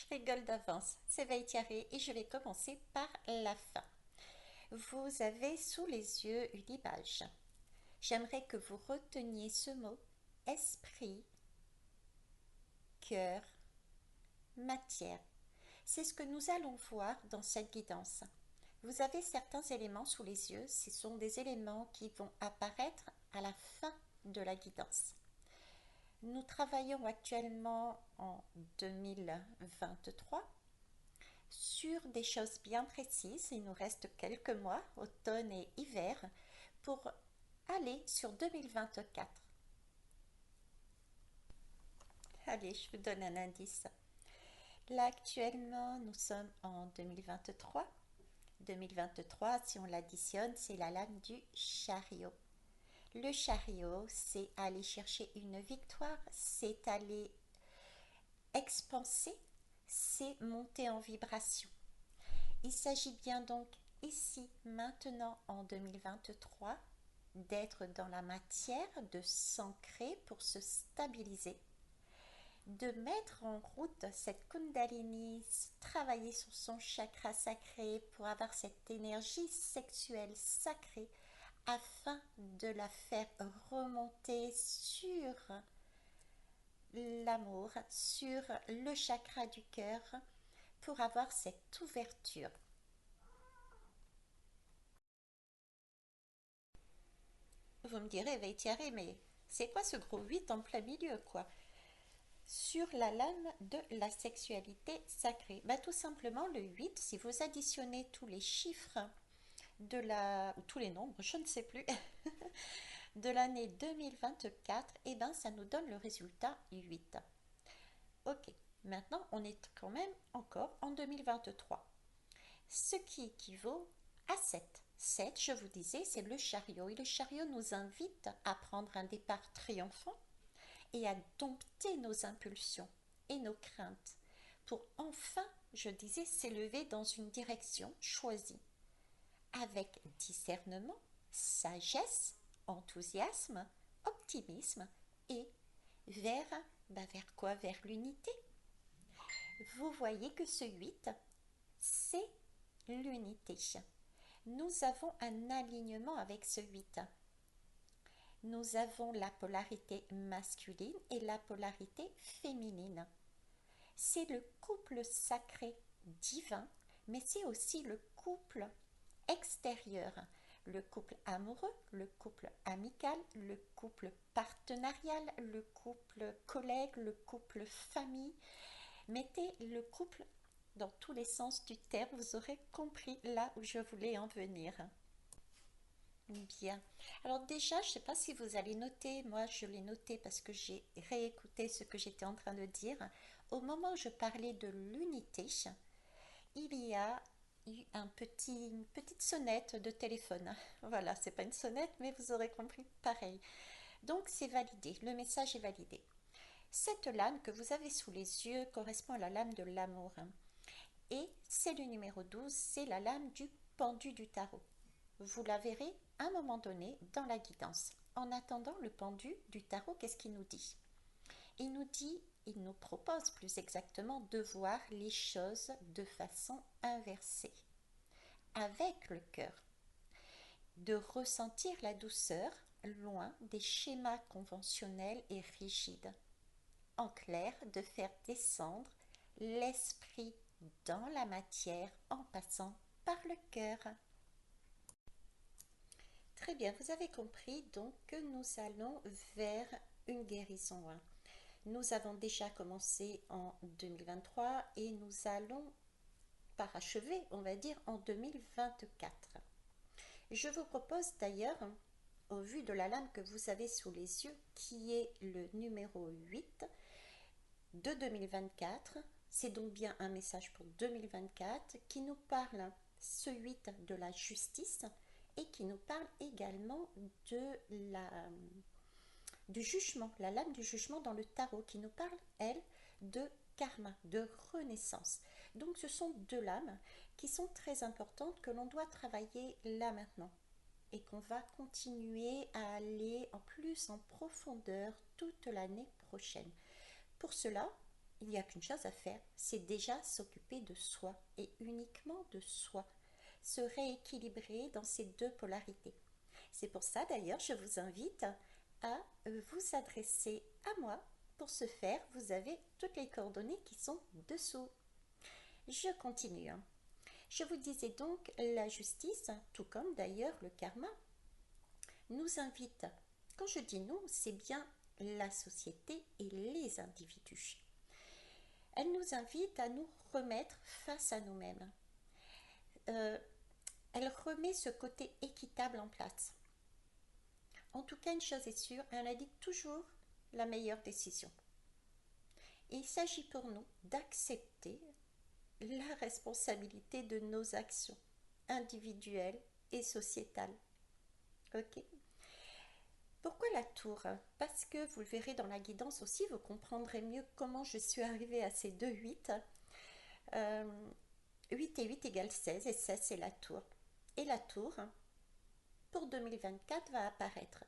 Je rigole d'avance, c'est Vaitiaré et je vais commencer par la fin. Vous avez sous les yeux une image. J'aimerais que vous reteniez ce mot esprit, cœur, matière. C'est ce que nous allons voir dans cette guidance. Vous avez certains éléments sous les yeux, ce sont des éléments qui vont apparaître à la fin de la guidance. Nous travaillons actuellement en 2023 sur des choses bien précises. Il nous reste quelques mois, automne et hiver, pour aller sur 2024. Allez, je vous donne un indice. Là, actuellement, nous sommes en 2023. 2023, si on l'additionne, c'est la lame du chariot. Le chariot, c'est aller chercher une victoire, c'est aller expanser, c'est monter en vibration. Il s'agit bien donc ici, maintenant, en 2023, d'être dans la matière, de s'ancrer pour se stabiliser, de mettre en route cette Kundalini, travailler sur son chakra sacré pour avoir cette énergie sexuelle sacrée afin de la faire remonter sur l'amour, sur le chakra du cœur pour avoir cette ouverture. Vous me direz, Veitiaré, mais c'est quoi ce gros 8 en plein milieu, quoi? Sur la lame de la sexualité sacrée. Bah, tout simplement, le 8, si vous additionnez tous les chiffres de la, ou tous les nombres, je ne sais plus, de l'année 2024, et ben ça nous donne le résultat 8. Ok, maintenant on est quand même encore en 2023, ce qui équivaut à 7. 7, je vous disais, c'est le chariot, et le chariot nous invite à prendre un départ triomphant et à dompter nos impulsions et nos craintes pour enfin, je disais, s'élever dans une direction choisie avec discernement, sagesse, enthousiasme, optimisme et vers quoi? Vers l'unité. Vous voyez que ce 8, c'est l'unité. Nous avons un alignement avec ce 8. Nous avons la polarité masculine et la polarité féminine. C'est le couple sacré divin, mais c'est aussi le couple extérieur, le couple amoureux, le couple amical, le couple partenarial, le couple collègue, le couple famille. Mettez le couple dans tous les sens du terme, vous aurez compris là où je voulais en venir. Bien. Alors déjà, je ne sais pas si vous allez noter, moi je l'ai noté parce que j'ai réécouté ce que j'étais en train de dire. Au moment où je parlais de l'unité, il y a eu une petite sonnette de téléphone. Voilà, c'est pas une sonnette, mais vous aurez compris pareil. Donc c'est validé, le message est validé. Cette lame que vous avez sous les yeux correspond à la lame de l'amour. Et c'est le numéro 12, c'est la lame du pendu du tarot. Vous la verrez à un moment donné dans la guidance. En attendant, le pendu du tarot, qu'est-ce qu'il nous dit? Il nous propose plus exactement de voir les choses de façon inversée, avec le cœur, de ressentir la douceur loin des schémas conventionnels et rigides. En clair, de faire descendre l'esprit dans la matière en passant par le cœur. Très bien, vous avez compris donc que nous allons vers une guérison. Nous avons déjà commencé en 2023 et nous allons parachever, on va dire, en 2024. Je vous propose d'ailleurs, au vu de la lame que vous avez sous les yeux, qui est le numéro 8 de 2024, c'est donc bien un message pour 2024 qui nous parle, ce 8, de la justice et qui nous parle également du jugement, la lame du jugement dans le tarot qui nous parle, elle, de karma, de renaissance. Donc ce sont deux lames qui sont très importantes que l'on doit travailler là maintenant et qu'on va continuer à aller en plus en profondeur toute l'année prochaine. Pour cela, il n'y a qu'une chose à faire, c'est déjà s'occuper de soi et uniquement de soi, se rééquilibrer dans ces deux polarités. C'est pour ça d'ailleurs, je vous invite à vous adresser à moi. Pour ce faire, vous avez toutes les coordonnées qui sont dessous. Je continue. Je vous disais donc, la justice, tout comme d'ailleurs le karma, nous invite, quand je dis nous, c'est bien la société et les individus. Elle nous invite à nous remettre face à nous-mêmes. Elle remet ce côté équitable en place. En tout cas, une chose est sûre, elle indique toujours la meilleure décision. Et il s'agit pour nous d'accepter la responsabilité de nos actions individuelles et sociétales. Ok. Pourquoi la tour? Parce que vous le verrez dans la guidance aussi, vous comprendrez mieux comment je suis arrivée à ces deux 8. 8 et 8 égale 16 et 16 c'est la tour. Et la tour, pour 2024, va apparaître.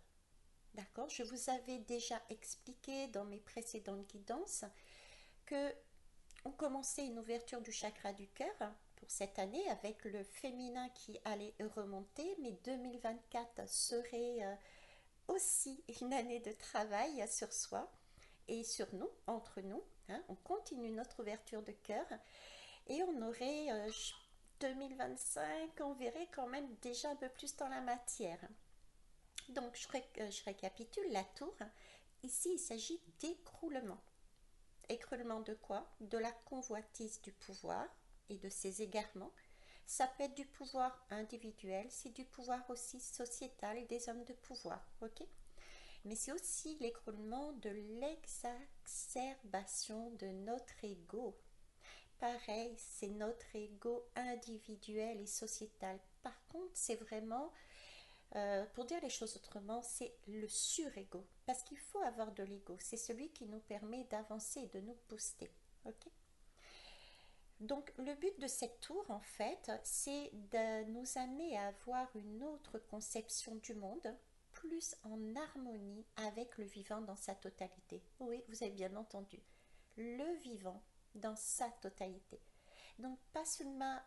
D'accord? Je vous avais déjà expliqué dans mes précédentes guidances que on commençait une ouverture du chakra du cœur pour cette année avec le féminin qui allait remonter, mais 2024 serait aussi une année de travail sur soi et sur nous, entre nous. Hein, on continue notre ouverture de cœur et on aurait 2025, on verrait quand même déjà un peu plus dans la matière. Donc je récapitule la tour. Ici, il s'agit d'écroulement. Écroulement de quoi? De la convoitise du pouvoir et de ses égarements. Ça peut être du pouvoir individuel, c'est du pouvoir aussi sociétal et des hommes de pouvoir, ok? Mais c'est aussi l'écroulement de l'exacerbation de notre ego. Pareil, c'est notre ego individuel et sociétal. Par contre, c'est vraiment, pour dire les choses autrement, c'est le surego. Parce qu'il faut avoir de l'ego. C'est celui qui nous permet d'avancer et de nous booster. Ok? Donc, le but de cette tour, en fait, c'est de nous amener à avoir une autre conception du monde, plus en harmonie avec le vivant dans sa totalité. Oui, vous avez bien entendu. Le vivant dans sa totalité. Donc, pas seulement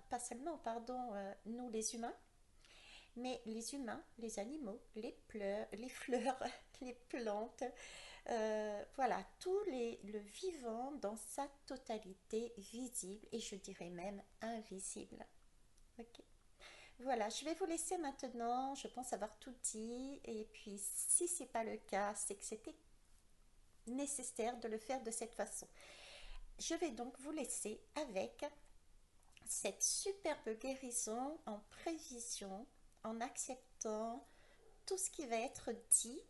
nous les humains, mais les humains, les animaux, les fleurs, les plantes, voilà, le vivant dans sa totalité visible et je dirais même invisible. Ok. Voilà, je vais vous laisser maintenant. Je pense avoir tout dit. Et puis, si ce n'est pas le cas, c'est que c'était nécessaire de le faire de cette façon. Je vais donc vous laisser avec cette superbe guérison en prévision, en acceptant tout ce qui va être dit.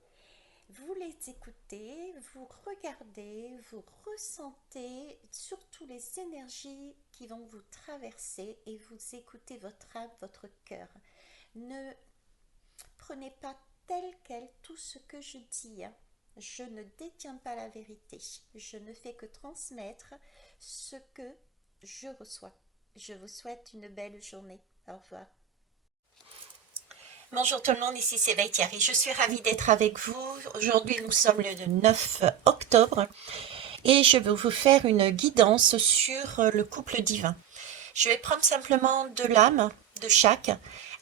Vous les écoutez, vous regardez, vous ressentez surtout les énergies qui vont vous traverser et vous écoutez votre âme, votre cœur. Ne prenez pas tel quel tout ce que je dis. Je ne détiens pas la vérité. Je ne fais que transmettre ce que je reçois. Je vous souhaite une belle journée. Au revoir. Bonjour tout le monde, ici c'est Thierry. Je suis ravie d'être avec vous. Aujourd'hui, nous sommes le 9 octobre et je vais vous faire une guidance sur le couple divin. Je vais prendre simplement de l'âme de chaque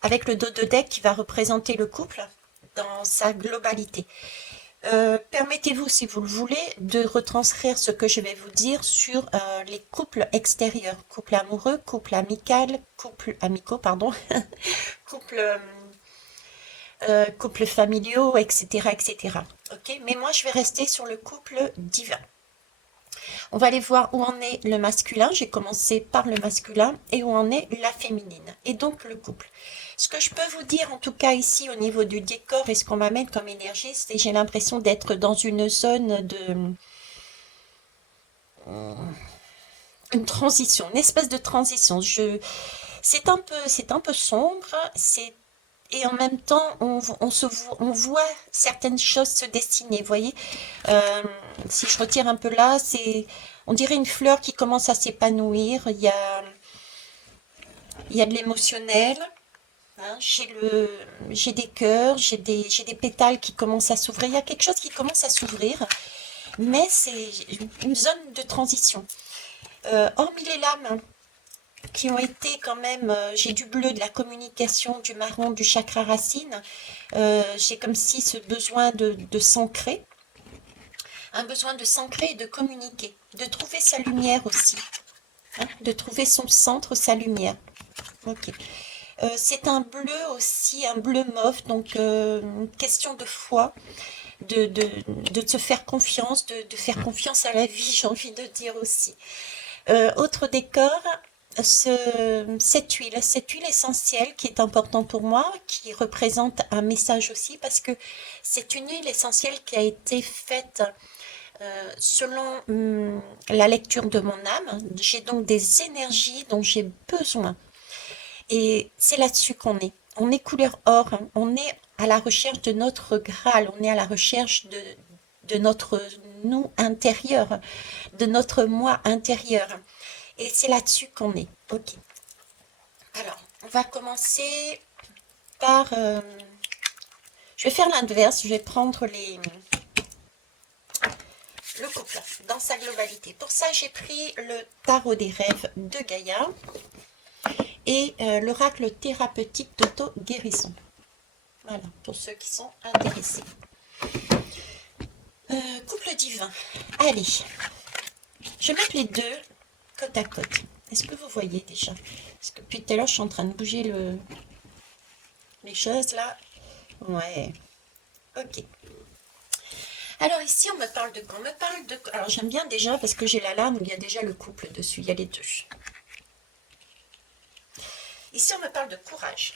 avec le dos de deck qui va représenter le couple dans sa globalité. Permettez-vous, si vous le voulez, de retranscrire ce que je vais vous dire sur les couples extérieurs, couple amoureux, couple amical, couple amicaux, pardon, couple couples familiaux, etc., etc. Ok, mais moi, je vais rester sur le couple divin. On va aller voir où en est le masculin. J'ai commencé par le masculin et où en est la féminine. Et donc, le couple. Ce que je peux vous dire, en tout cas ici, au niveau du décor et ce qu'on m'amène comme énergie, c'est que j'ai l'impression d'être dans une zone de... une transition, une espèce de transition. C'est un peu sombre, et en même temps, on voit certaines choses se dessiner, vous voyez. Si je retire un peu là, on dirait une fleur qui commence à s'épanouir. Il y a de l'émotionnel. Hein, j'ai des cœurs, j'ai des pétales qui commencent à s'ouvrir. Il y a quelque chose qui commence à s'ouvrir. mais c'est une zone de transition. Hormis les lames qui ont été quand même, j'ai du bleu, de la communication, du marron, du chakra racine, j'ai comme si ce besoin de s'ancrer, un besoin de s'ancrer et de communiquer, de trouver sa lumière aussi, hein, de trouver son centre, sa lumière. Ok. C'est un bleu aussi, un bleu mauve, donc une question de foi, de, de, de se faire confiance, de faire confiance à la vie, j'ai envie de dire aussi. Autre décor, cette huile essentielle qui est importante pour moi, qui représente un message aussi, parce que c'est une huile essentielle qui a été faite selon la lecture de mon âme. J'ai donc des énergies dont j'ai besoin. Et c'est là-dessus qu'on est. On est couleur or, hein. On est à la recherche de notre Graal, on est à la recherche de notre nous intérieur, de notre moi intérieur. Et c'est là-dessus qu'on est. Ok. Alors, on va commencer par... je vais faire l'inverse, je vais prendre le couple dans sa globalité. Pour ça, j'ai pris le tarot des rêves de Gaïa et l'oracle thérapeutique d'auto-guérison. Voilà, pour ceux qui sont intéressés. Couple divin. Allez, je vais mettre les deux côte à côte. Est-ce que vous voyez déjà? Parce que depuis tout à l'heure, je suis en train de bouger les choses là. Ouais. Ok. Alors ici, on me parle de quoi? On me parle de... Alors j'aime bien déjà parce que j'ai la lame où il y a déjà le couple dessus. Il y a les deux. Ici, on me parle de courage.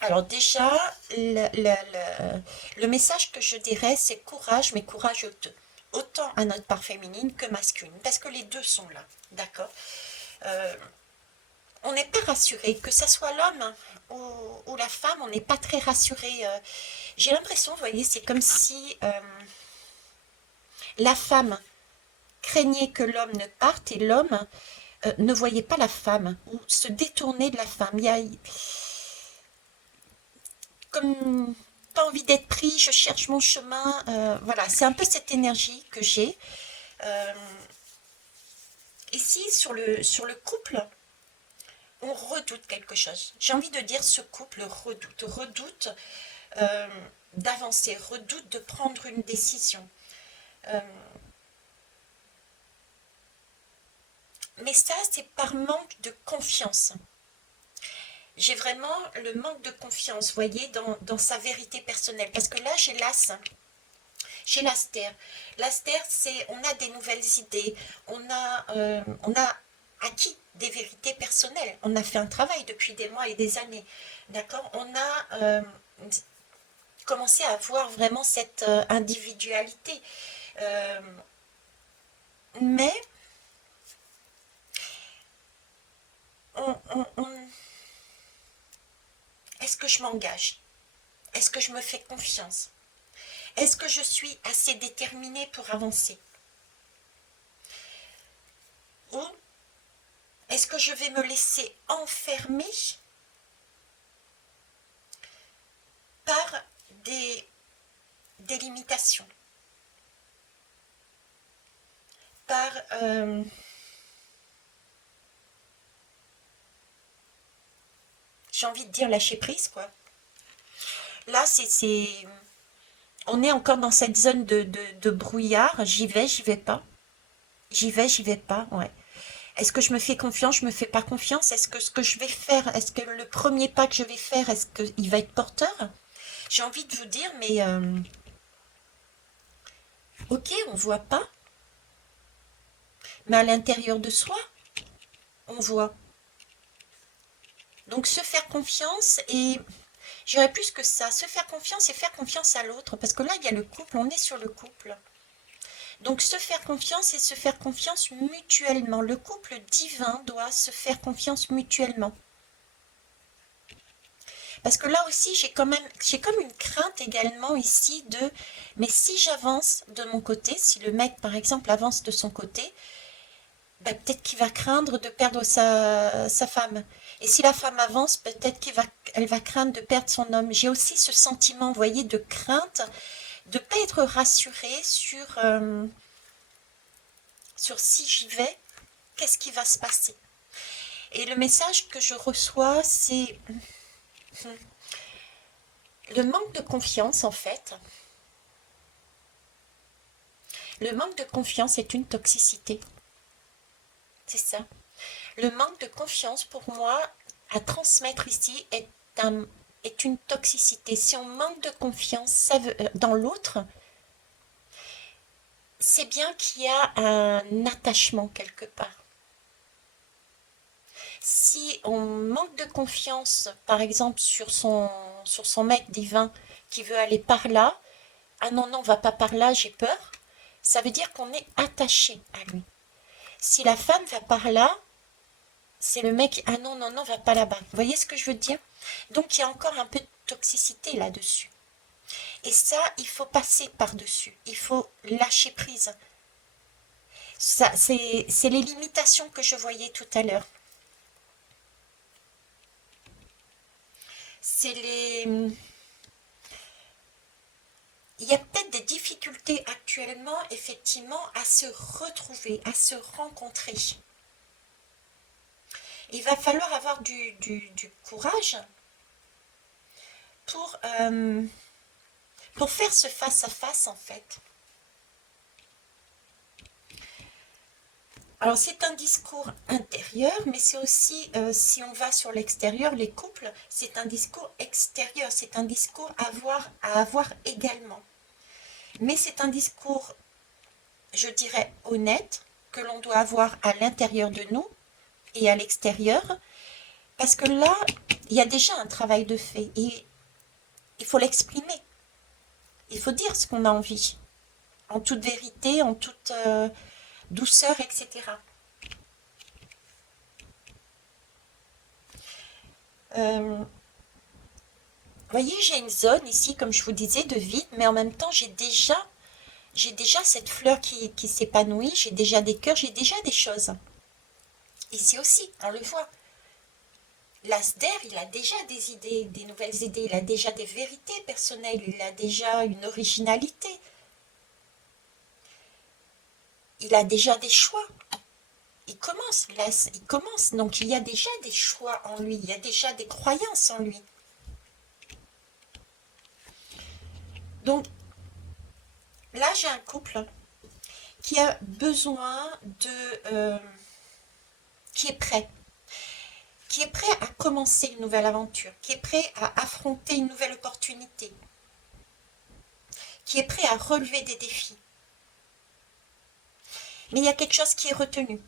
Alors déjà, le message que je dirais, c'est courage, mais courage autant à notre part féminine que masculine, parce que les deux sont là, d'accord. On n'est pas rassuré, que ce soit l'homme ou la femme, on n'est pas très rassuré. J'ai l'impression, vous voyez, c'est comme si la femme craignait que l'homme ne parte et l'homme ne voyait pas la femme ou se détournait de la femme. Il y a comme pas envie d'être pris, je cherche mon chemin. Voilà, c'est un peu cette énergie que j'ai. Euh, Ici, sur le couple, on redoute quelque chose. J'ai envie de dire ce couple redoute euh, d'avancer, redoute de prendre une décision. Euh, mais ça, c'est par manque de confiance. J'ai vraiment le manque de confiance, vous voyez, dans sa vérité personnelle. Parce que là, j'ai l'astère. L'astère, c'est, on a des nouvelles idées, on a acquis des vérités personnelles. On a fait un travail depuis des mois et des années, d'accord. On a commencé à avoir vraiment cette individualité. Euh, mais est-ce que je m'engage? Est-ce que je me fais confiance? Est-ce que je suis assez déterminée pour avancer? Ou est-ce que je vais me laisser enfermer par des limitations, par j'ai envie de dire lâcher prise, quoi. Là, on est encore dans cette zone de brouillard. J'y vais pas. J'y vais pas, ouais. Est-ce que je me fais confiance, je me fais pas confiance? Est-ce que ce que je vais faire, est-ce que le premier pas que je vais faire, est-ce qu'il va être porteur? J'ai envie de vous dire, mais ok, on voit pas, mais à l'intérieur de soi, on voit. Donc se faire confiance et j'irais plus que ça, se faire confiance et faire confiance à l'autre, parce que là, il y a le couple, on est sur le couple. Donc se faire confiance et se faire confiance mutuellement. Le couple divin doit se faire confiance mutuellement. Parce que là aussi, j'ai comme une crainte également ici mais si j'avance de mon côté, si le mec par exemple avance de son côté, ben, peut-être qu'il va craindre de perdre sa femme. Et si la femme avance, peut-être qu'elle va craindre de perdre son homme. J'ai aussi ce sentiment, vous voyez, de crainte de ne pas être rassuré sur si j'y vais, qu'est-ce qui va se passer. Et le message que je reçois, c'est le manque de confiance, en fait. Le manque de confiance est une toxicité. C'est ça. Le manque de confiance, pour moi, à transmettre ici, est une toxicité. Si on manque de confiance dans l'autre, c'est bien qu'il y a un attachement quelque part. Si on manque de confiance, par exemple, sur son mec divin qui veut aller par là, ah non, non, on va pas par là, j'ai peur, ça veut dire qu'on est attaché à lui. Si la femme va par là, c'est le mec, ah non, non, non, va pas là-bas. Vous voyez ce que je veux dire? Donc il y a encore un peu de toxicité là-dessus. Et ça, il faut passer par-dessus. Il faut lâcher prise. Ça, c'est les limitations que je voyais tout à l'heure. C'est les... Il y a peut-être des difficultés actuellement, effectivement, à se retrouver, à se rencontrer. Il va falloir avoir du courage pour, euh, pour faire ce face-à-face, en fait. Alors c'est un discours intérieur, mais c'est aussi, si on va sur l'extérieur, les couples, c'est un discours extérieur, c'est un discours à avoir également. Mais c'est un discours, je dirais, honnête, que l'on doit avoir à l'intérieur de nous et à l'extérieur, parce que là, il y a déjà un travail de fait, et il faut l'exprimer, il faut dire ce qu'on a envie, en toute vérité, en toute douceur, etc. Vous voyez, j'ai une zone ici, comme je vous disais, de vide, mais en même temps, j'ai déjà cette fleur qui s'épanouit, j'ai déjà des cœurs, j'ai déjà des choses. Ici aussi, on le voit. L'as d'air, il a déjà des idées, des nouvelles idées, il a déjà des vérités personnelles, il a déjà une originalité, il a déjà des choix. Il commence, l'as, il commence, donc il y a déjà des choix en lui, il y a déjà des croyances en lui. Donc là, j'ai un couple qui a besoin qui est prêt, qui est prêt à commencer une nouvelle aventure, qui est prêt à affronter une nouvelle opportunité, qui est prêt à relever des défis. Mais il y a quelque chose qui est retenu.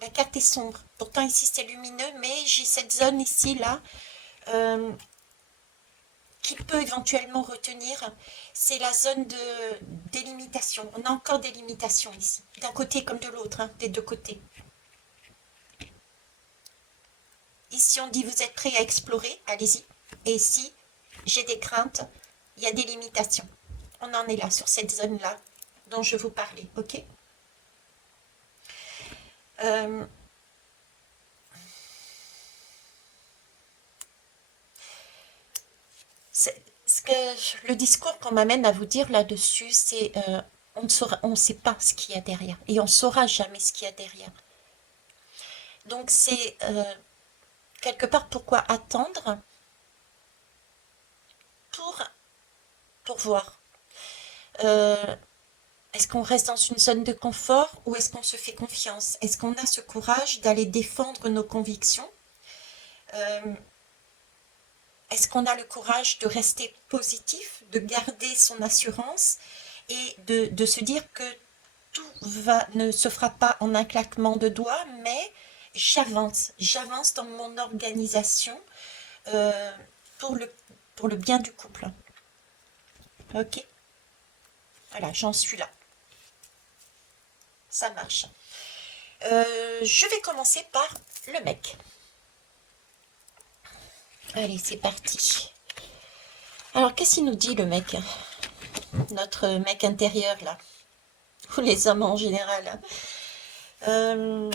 La carte est sombre. Pourtant ici c'est lumineux, mais j'ai cette zone ici là euh, qui peut éventuellement retenir. C'est la zone de délimitation. On a encore des limitations ici, d'un côté comme de l'autre, hein, des deux côtés. Ici on dit vous êtes prêt à explorer, allez-y. Et ici j'ai des craintes, il y a des limitations. On en est là sur cette zone là dont je vous parlais, ok. euh, le discours qu'on m'amène à vous dire là-dessus, c'est on ne sait pas ce qu'il y a derrière et on ne saura jamais ce qu'il y a derrière. Donc c'est quelque part pourquoi attendre pour, pour voir. Euh, Est-ce qu'on reste dans une zone de confort ou est-ce qu'on se fait confiance? Est-ce qu'on a ce courage d'aller défendre nos convictions? Euh, Est-ce qu'on a le courage de rester positif, de garder son assurance et de se dire que ne se fera pas en un claquement de doigts, mais j'avance dans mon organisation euh, pour le bien du couple. Ok, voilà, j'en suis là. Ça marche. Je vais commencer par le mec. Allez, c'est parti. Alors, qu'est-ce qu'il nous dit le mec? Notre mec intérieur, là. Ou les hommes en général. Euh,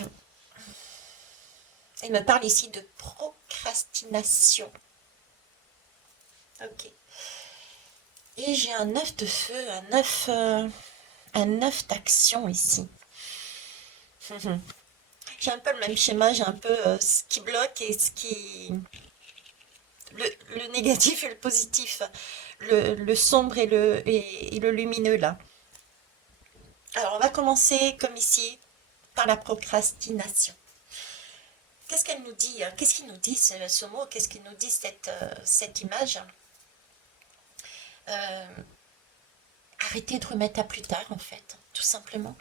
il me parle ici de procrastination. Ok. Et j'ai un 9 de feu, un 9 d'action ici. J'ai un peu le même schéma, j'ai un peu ce qui bloque et ce qui... le négatif et le positif, le sombre et le lumineux là. Alors on va commencer comme ici par la procrastination. Qu'est-ce qu'elle nous dit? Qu'est-ce qu'il nous dit ce mot? Qu'est-ce qu'il nous dit cette image? Euh, Arrêtez de remettre à plus tard en fait, tout simplement.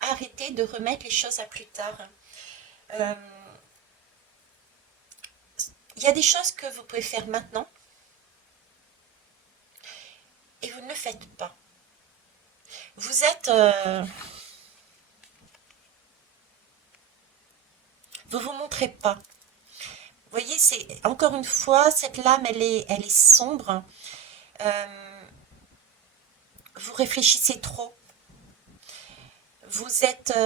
Arrêtez de remettre les choses à plus tard. Euh, Il y a des choses que vous pouvez faire maintenant et vous ne le faites pas. Vous êtes... vous vous montrez pas. Vous voyez, c'est encore une fois, cette lame, elle est sombre. Euh, vous réfléchissez trop. Vous êtes...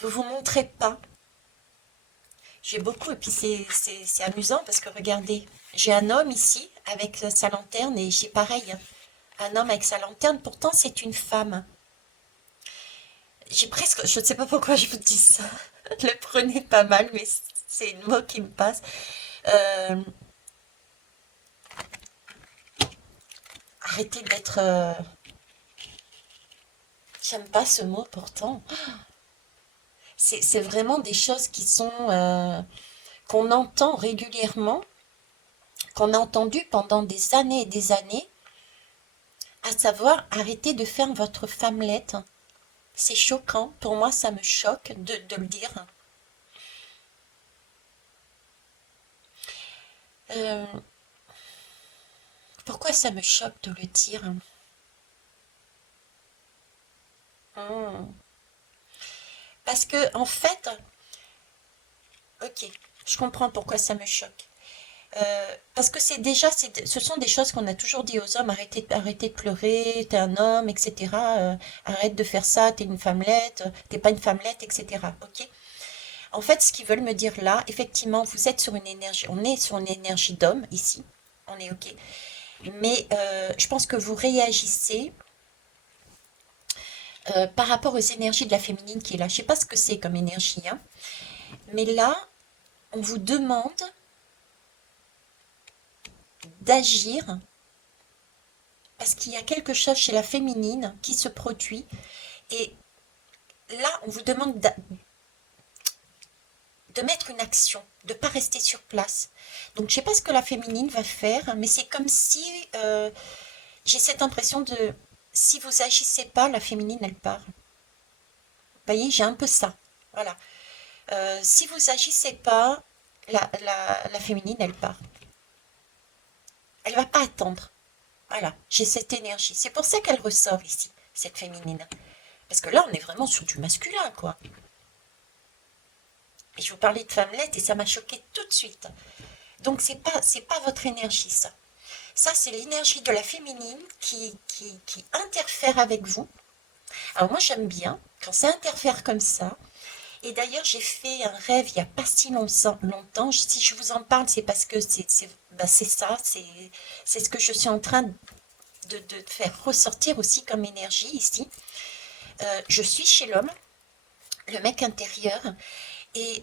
vous vous montrez pas. J'ai beaucoup, et puis c'est amusant parce que regardez, j'ai un homme ici avec sa lanterne et j'ai pareil, un homme avec sa lanterne, pourtant c'est une femme. J'ai presque, je ne sais pas pourquoi je vous dis ça, le prenez pas mal, mais c'est une mot qui me passe. Euh, Arrêtez d'être... j'aime pas ce mot pourtant. C'est vraiment des choses qui sont... qu'on entend régulièrement, qu'on a entendu pendant des années et des années, à savoir arrêtez de faire votre femmelette. C'est choquant, pour moi ça me choque de le dire. Euh, Pourquoi ça me choque de le dire? Hmm. Parce que en fait, ok, je comprends pourquoi ça me choque. Parce que c'est déjà, ce sont des choses qu'on a toujours dit aux hommes, arrêtez de pleurer, t'es un homme, etc. Arrête de faire ça, t'es une femmelette, t'es pas une femmelette, etc. Ok? En fait, ce qu'ils veulent me dire là, effectivement, vous êtes sur une énergie, on est sur une énergie d'homme ici, on est ok. Mais je pense que vous réagissez par rapport aux énergies de la féminine qui est là. Je sais pas ce que c'est comme énergie, hein, mais là, on vous demande d'agir parce qu'il y a quelque chose chez la féminine qui se produit et là, on vous demande de mettre une action, de ne pas rester sur place. Donc, je ne sais pas ce que la féminine va faire, mais c'est comme si j'ai cette impression de si vous agissez pas, la féminine, elle part. Vous voyez, j'ai un peu ça. Voilà. Si vous agissez pas, la féminine, elle part. Elle va pas attendre. Voilà, j'ai cette énergie. C'est pour ça qu'elle ressort ici, cette féminine. Parce que là, on est vraiment sur du masculin, quoi. Et je vous parlais de femmelette et ça m'a choqué tout de suite. Donc c'est pas votre énergie, ça. Ça, c'est l'énergie de la féminine qui interfère avec vous. Alors moi, j'aime bien quand ça interfère comme ça. Et d'ailleurs, j'ai fait un rêve il n'y a pas si longtemps. Si je vous en parle, c'est parce que c'est ça, c'est ce que je suis en train de faire ressortir aussi comme énergie ici. Je suis chez l'homme, le mec intérieur, et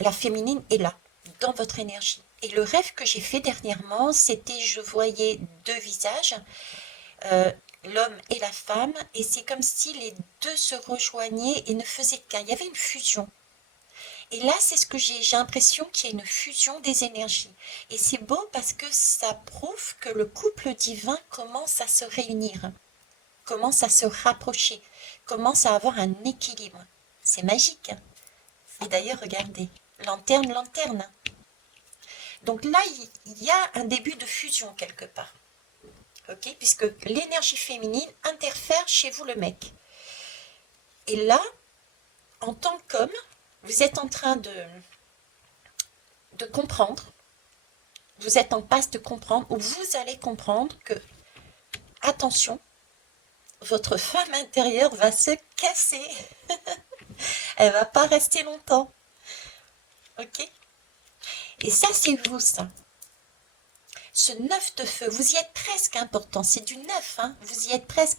la féminine est là, dans votre énergie. Et le rêve que j'ai fait dernièrement, c'était je voyais deux visages, euh, l'homme et la femme, et c'est comme si les deux se rejoignaient et ne faisaient qu'un. Il y avait une fusion. Et là, c'est ce que j'ai l'impression qu'il y a une fusion des énergies. Et c'est beau parce que ça prouve que le couple divin commence à se réunir, commence à se rapprocher, commence à avoir un équilibre. C'est magique. Et d'ailleurs, regardez, lanterne, lanterne. Donc là, il y a un début de fusion quelque part. Ok, puisque l'énergie féminine interfère chez vous le mec. Et là, en tant qu'homme, vous êtes en train de comprendre, vous êtes en passe de comprendre, ou vous allez comprendre que, attention, votre femme intérieure va se casser. Elle va pas rester longtemps. Ok? Et ça, c'est vous, ça. Ce 9 de feu, vous y êtes presque, hein, pourtant, c'est du 9, hein, vous y êtes presque.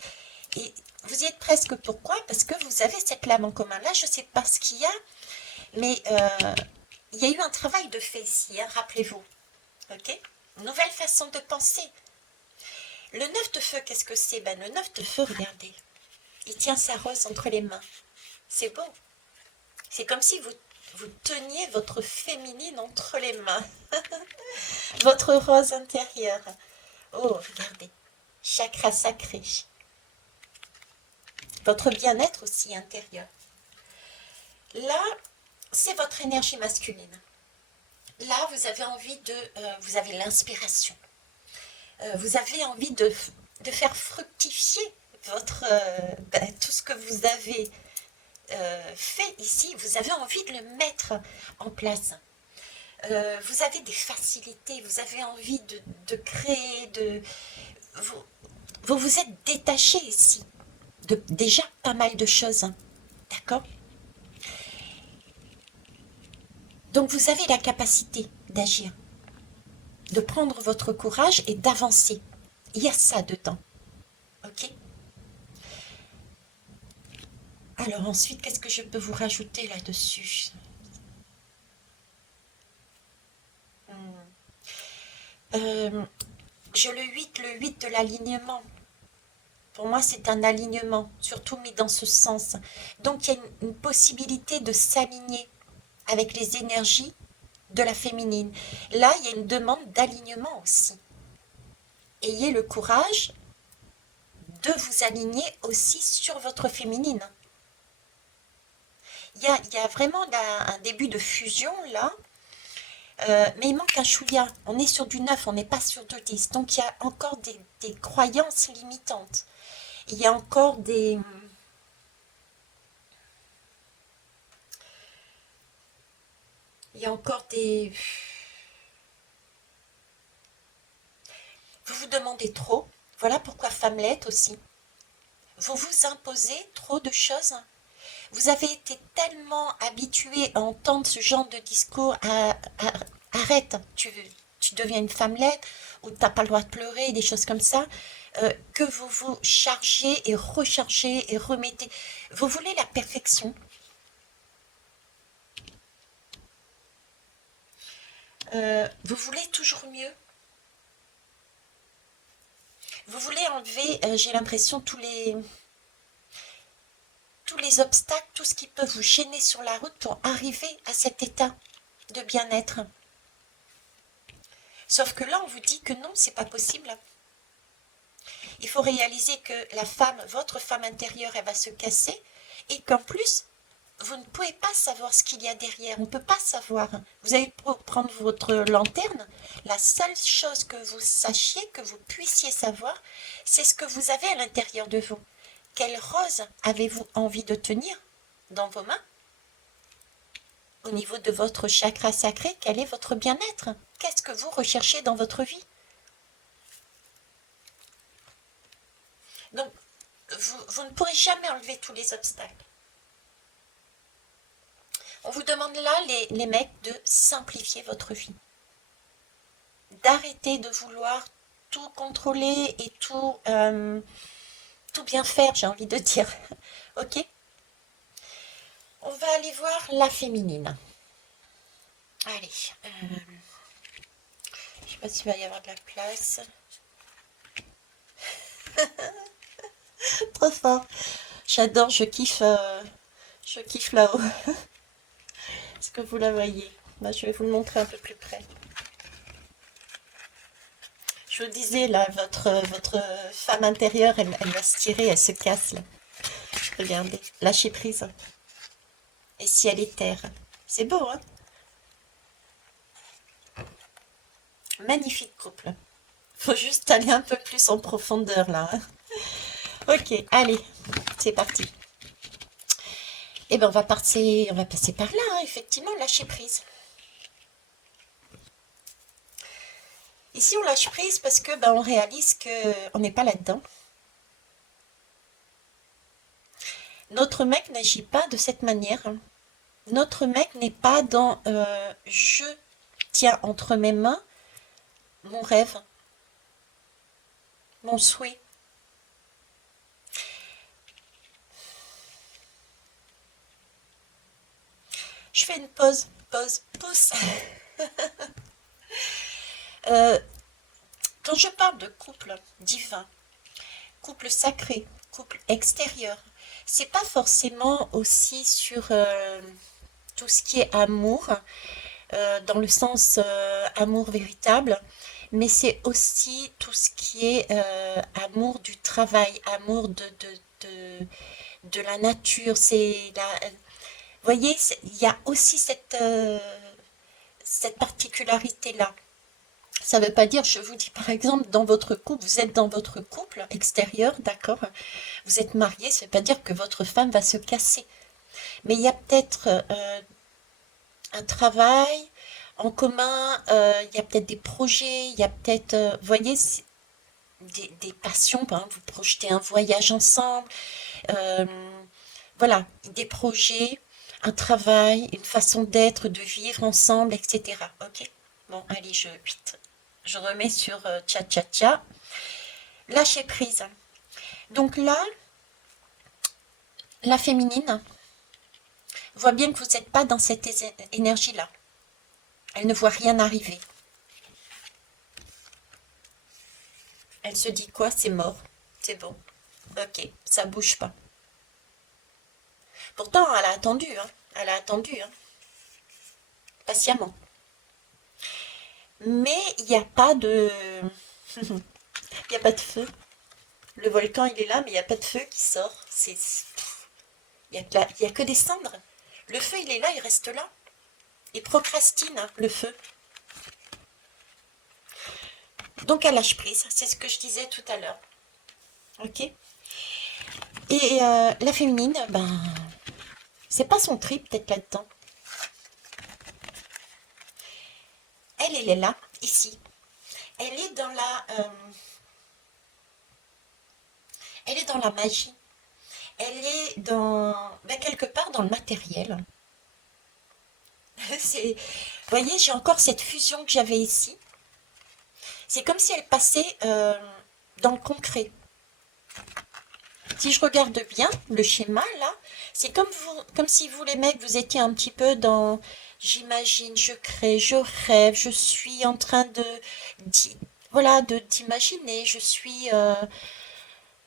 Et vous y êtes presque, pourquoi? Parce que vous avez cette lame en commun. Là, je ne sais pas ce qu'il y a, mais il y a eu un travail de fait ici, hein, rappelez-vous. Ok? Nouvelle façon de penser. Le 9 de feu, qu'est-ce que c'est? Ben, le 9 de feu, regardez. Il tient sa rose entre les mains. C'est beau. C'est comme si vous teniez votre féminine entre les mains. Votre rose intérieure. Oh, regardez. Chakra sacré. Votre bien-être aussi intérieur. Là, c'est votre énergie masculine. Là, vous avez envie vous avez l'inspiration. Vous avez envie de faire fructifier tout ce que vous avez fait ici. Vous avez envie de le mettre en place. Vous avez des facilités, vous avez envie de créer, vous êtes détaché ici de déjà pas mal de choses. Hein. D'accord? Donc vous avez la capacité d'agir, de prendre votre courage et d'avancer. Il y a ça dedans. Ok? Alors ensuite, qu'est-ce que je peux vous rajouter là-dessus? Euh, J'ai le 8 de l'alignement. Pour moi, c'est un alignement, surtout mis dans ce sens. Donc, il y a une possibilité de s'aligner avec les énergies de la féminine. Là, il y a une demande d'alignement aussi. Ayez le courage de vous aligner aussi sur votre féminine. Il y a vraiment là, un début de fusion là, mais il manque un chouïa. On est sur du 9, on n'est pas sur du 10. Donc il y a encore des croyances limitantes. Il y a encore il y a encore des... Vous vous demandez trop. Voilà pourquoi Femmelette aussi. Vous vous imposez trop de choses. Vous avez été tellement habitué à entendre ce genre de discours. Arrête, tu deviens une femmelette ou t'as pas le droit de pleurer, des choses comme ça, que vous vous chargez et rechargez et remettez. Vous voulez la perfection. Vous voulez toujours mieux. Vous voulez enlever, j'ai l'impression, tous les obstacles, tout ce qui peut vous gêner sur la route pour arriver à cet état de bien-être. Sauf que là, on vous dit que non, c'est pas possible. Il faut réaliser que la femme, votre femme intérieure, elle va se casser et qu'en plus, vous ne pouvez pas savoir ce qu'il y a derrière. On ne peut pas savoir. Vous allez prendre votre lanterne. La seule chose que vous sachiez, que vous puissiez savoir, c'est ce que vous avez à l'intérieur de vous. Quelle rose avez-vous envie de tenir dans vos mains? Au niveau de votre chakra sacré, quel est votre bien-être? Qu'est-ce que vous recherchez dans votre vie? Donc, vous ne pourrez jamais enlever tous les obstacles. On vous demande là, les mecs, de simplifier votre vie. D'arrêter de vouloir tout contrôler et tout bien faire, j'ai envie de dire. Ok? On va aller voir la féminine. Allez. Je ne sais pas s'il va y avoir de la place. Trop fort. J'adore, je kiffe là-haut. Est-ce que vous la voyez? Là, je vais vous le montrer un peu plus près. Je vous disais, là, votre femme intérieure, elle va se tirer, elle se casse, là. Regardez, lâchez prise. Et si elle est terre. C'est beau, hein? Magnifique couple. Faut juste aller un peu plus en profondeur, là. Hein. Ok, allez, c'est parti. Eh bien, on va passer par là, hein, effectivement, lâcher prise. Ici, on lâche prise parce que on réalise qu'on n'est pas là-dedans. Notre mec n'agit pas de cette manière. Notre mec n'est pas dans je tiens entre mes mains mon rêve, mon souhait. Je fais une pause, pause, pause. Euh, Quand je parle de couple divin, couple sacré, couple extérieur, c'est pas forcément aussi sur tout ce qui est amour, dans le sens amour véritable, mais c'est aussi tout ce qui est amour du travail, amour de la nature. Vous voyez, il y a aussi cette particularité-là. Ça ne veut pas dire, je vous dis par exemple, dans votre couple, vous êtes dans votre couple extérieur, d'accord? Vous êtes marié, ça ne veut pas dire que votre femme va se casser. Mais il y a peut-être un travail en commun, il y a peut-être des projets, il y a peut-être, vous voyez, des passions, par exemple, vous projetez un voyage ensemble, euh, voilà, des projets, un travail, une façon d'être, de vivre ensemble, etc. Ok? Bon, allez, je remets sur tcha tcha tcha. Lâcher prise. Donc là, la féminine voit bien que vous n'êtes pas dans cette énergie-là. Elle ne voit rien arriver. Elle se dit quoi? C'est mort. C'est bon. Ok, ça bouge pas. Pourtant, elle a attendu, hein. Elle a attendu, hein, patiemment. Mais il n'y a pas de... Il n'y a pas de feu. Le volcan, il est là, mais il n'y a pas de feu qui sort. Il y a que des cendres. Le feu, il est là, il reste là. Il procrastine, hein, le feu. Donc, elle lâche prise. C'est ce que je disais tout à l'heure. Ok? Et la féminine, ben, c'est pas son trip peut-être là-dedans. Elle est là, ici. Elle est dans elle est dans la magie. Elle est dans, ben, quelque part dans le matériel. Vous voyez, j'ai encore cette fusion que j'avais ici. C'est comme si elle passait dans le concret. Si je regarde bien le schéma là, c'est comme si vous les mecs, vous étiez un petit peu dans, j'imagine, je crée, je rêve, je suis en train voilà, de d'imaginer, je suis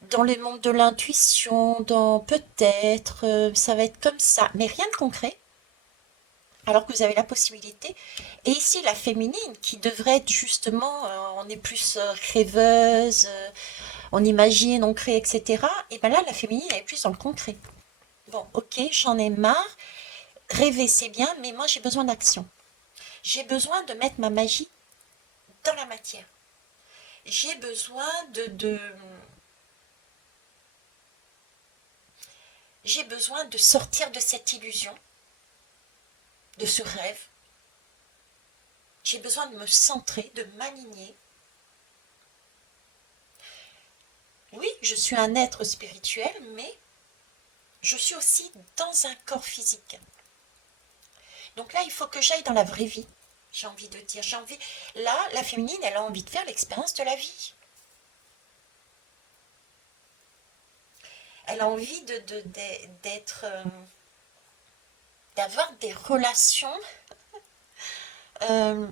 dans le monde de l'intuition, dans peut-être, ça va être comme ça, mais rien de concret. Alors que vous avez la possibilité. Et ici, la féminine, qui devrait être justement, on est plus rêveuse, on imagine, on crée, etc. Et bien là, la féminine, elle est plus dans le concret. Bon, ok, j'en ai marre. Rêver, c'est bien, mais moi, j'ai besoin d'action. J'ai besoin de mettre ma magie dans la matière. J'ai besoin j'ai besoin de sortir de cette illusion, de ce rêve. J'ai besoin de me centrer, de m'aligner. Oui, je suis un être spirituel, mais je suis aussi dans un corps physique. Donc là, il faut que j'aille dans la vraie vie. J'ai envie de dire, j'ai envie. Là, la féminine, elle a envie de faire l'expérience de la vie. Elle a envie d'être, d'avoir des relations euh,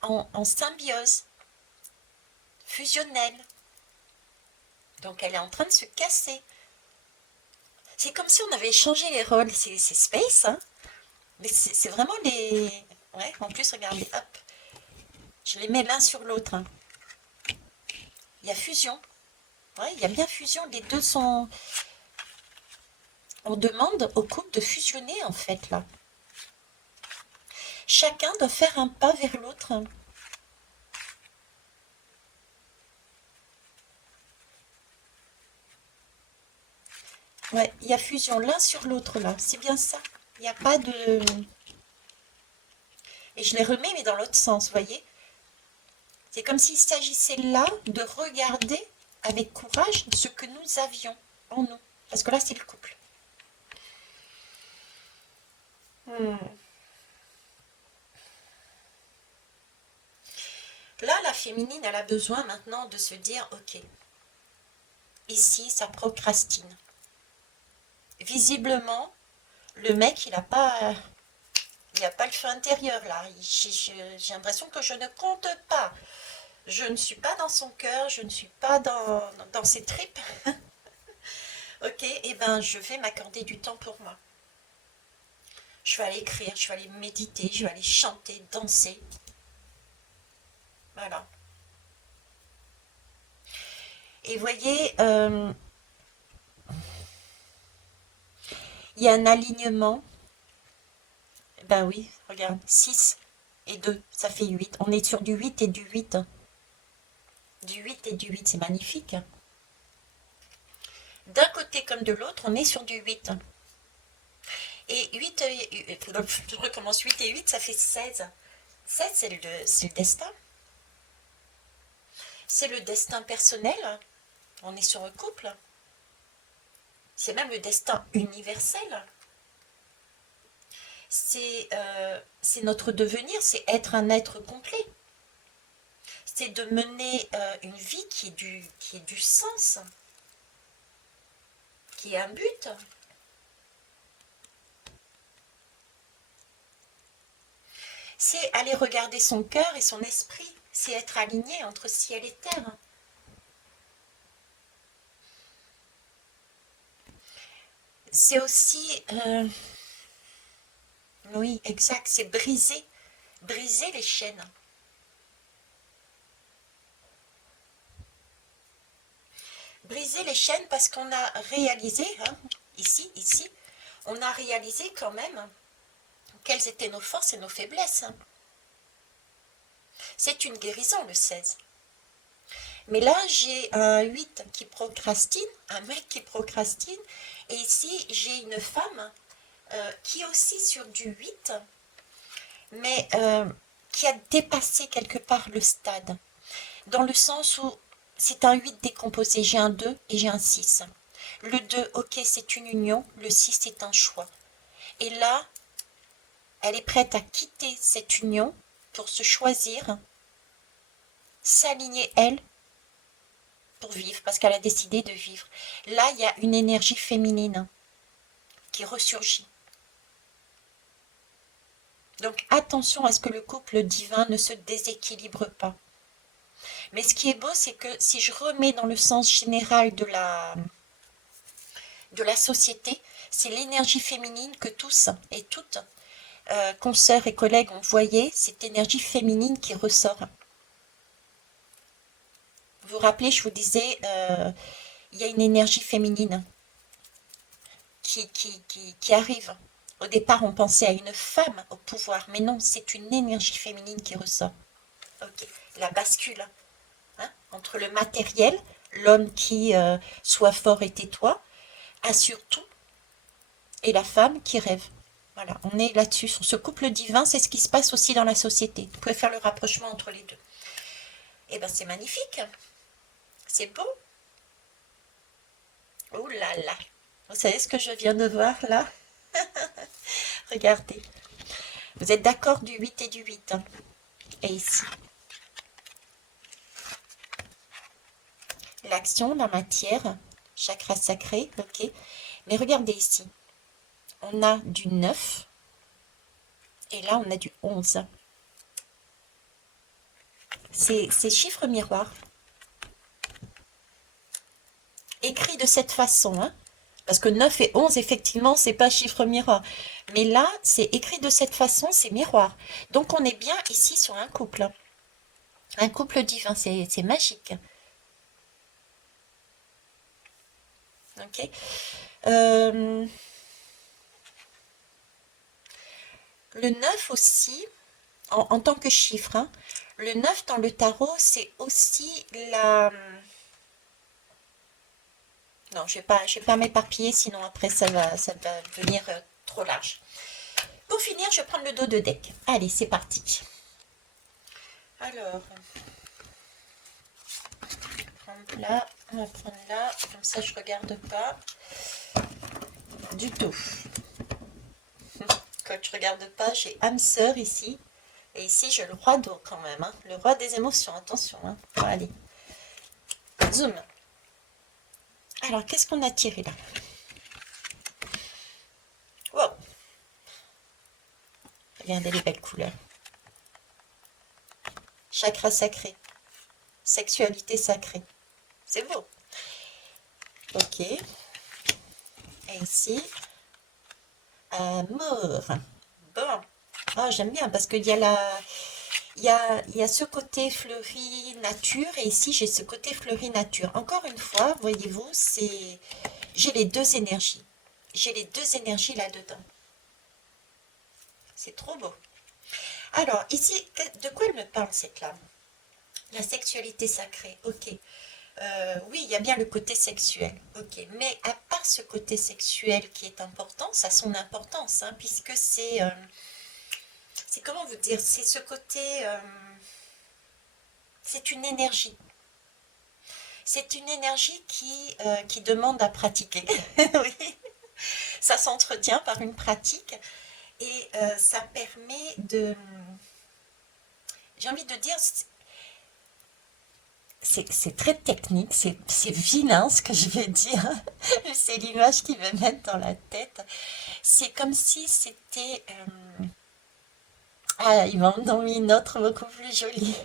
en symbiose, fusionnelle. Donc elle est en train de se casser. C'est comme si on avait changé les rôles. C'est space, hein. Mais c'est vraiment les... Ouais, en plus, regardez, hop. Je les mets l'un sur l'autre, hein. Il y a fusion. Ouais, il y a bien fusion. Les deux sont... On demande au couple de fusionner, en fait, là. Chacun doit faire un pas vers l'autre. Ouais, il y a fusion l'un sur l'autre, là. C'est bien ça. Il n'y a pas de... Et je les remets, mais dans l'autre sens, vous voyez. C'est comme s'il s'agissait là de regarder avec courage ce que nous avions en nous. Parce que là, c'est le couple. Hmm. Là, la féminine, elle a besoin maintenant de se dire, ok, ici, ça procrastine. Visiblement, le mec, il a pas le feu intérieur là. J'ai l'impression que je ne compte pas. Je ne suis pas dans son cœur, je ne suis pas dans ses tripes. Ok, et ben je vais m'accorder du temps pour moi. Je vais aller écrire, je vais aller méditer, je vais aller chanter, danser. Voilà. Et voyez, il y a un alignement. Ben oui, regarde, 6 et 2, ça fait 8. On est sur du 8 et du 8. Du 8 et du 8, c'est magnifique. D'un côté comme de l'autre, on est sur du 8. Et 8, je recommence, 8 et 8, ça fait 16. 16, c'est le destin. C'est le destin personnel. On est sur un couple. C'est même le destin universel. C'est notre devenir, c'est être un être complet. C'est de mener une vie qui est du sens, qui a un but. C'est aller regarder son cœur et son esprit. C'est être aligné entre ciel et terre. C'est aussi... oui, exact, c'est briser les chaînes. Briser les chaînes parce qu'on a réalisé, hein, ici, on a réalisé quand même quelles étaient nos forces et nos faiblesses. Hein. C'est une guérison, le 16. Mais là, j'ai un 8 qui procrastine, un mec qui procrastine, et ici, j'ai une femme qui est aussi sur du 8, mais qui a dépassé quelque part le stade, dans le sens où c'est un 8 décomposé, j'ai un 2 et j'ai un 6. Le 2, ok, c'est une union, le 6, c'est un choix. Et là, elle est prête à quitter cette union pour se choisir, s'aligner, elle, pour vivre, parce qu'elle a décidé de vivre. Là, il y a une énergie féminine qui ressurgit. Donc attention à ce que le couple divin ne se déséquilibre pas. Mais ce qui est beau, c'est que si je remets dans le sens général de la société, c'est l'énergie féminine que tous et toutes, consoeurs et collègues, ont voyé, cette énergie féminine qui ressort. Vous vous rappelez, je vous disais, il y a une énergie féminine qui arrive. Au départ, on pensait à une femme au pouvoir, mais non, c'est une énergie féminine qui ressort. Ok, la bascule, hein, entre le matériel, l'homme qui soit fort et tais-toi, assure tout, et la femme qui rêve. Voilà, on est là-dessus. Sur ce couple divin, c'est ce qui se passe aussi dans la société. Vous pouvez faire le rapprochement entre les deux. Eh bien, c'est magnifique. C'est beau. Oh là là. Vous savez ce que je viens de voir là? Regardez. Vous êtes d'accord du 8 et du 8. Hein. Et ici. L'action, la matière, chakra sacré, ok. Mais regardez ici. On a du 9. Et là, on a du 11. C'est chiffres miroirs. Écrit de cette façon, hein. Parce que 9 et 11, effectivement, c'est pas chiffre miroir. Mais là, c'est écrit de cette façon, c'est miroir. Donc, on est bien ici sur un couple. Un couple divin, c'est magique. Ok. Le 9 aussi, en tant que chiffre, hein, le 9 dans le tarot, c'est aussi la... Non, je vais pas m'éparpiller, sinon après ça va devenir trop large. Pour finir, je vais prendre le dos de deck. Allez, c'est parti. Alors, là, on va prendre là, comme ça je regarde pas du tout. Quand je regarde pas, j'ai âme sœur ici, Et ici, j'ai le roi d'eau quand même, hein. Le roi des émotions, attention. Hein. Bon, allez, zoom. Alors, qu'est-ce qu'on a tiré là? Wow, regardez les belles couleurs. Chakra sacré, sexualité sacrée. C'est beau. Ok. Et ici, amour. Bon. Oh, j'aime bien parce qu'il y a il y a ce côté fleuri nature et ici j'ai ce côté fleuri nature. Encore une fois, voyez-vous, j'ai les deux énergies. J'ai les deux énergies là-dedans. C'est trop beau. Alors, ici, de quoi elle me parle cette lame? La sexualité sacrée, ok. Oui, il y a bien le côté sexuel, ok. Mais à part ce côté sexuel qui est important, ça a son importance, hein, puisque c'est comment vous dire, c'est ce côté, c'est une énergie. C'est une énergie qui demande à pratiquer. Oui, ça s'entretient par une pratique et ça permet de, j'ai envie de dire, c'est très technique, c'est vilain ce que je vais dire. C'est l'image qui me met dans la tête. C'est comme si c'était... Ah, ils m'en ont mis une autre beaucoup plus jolie.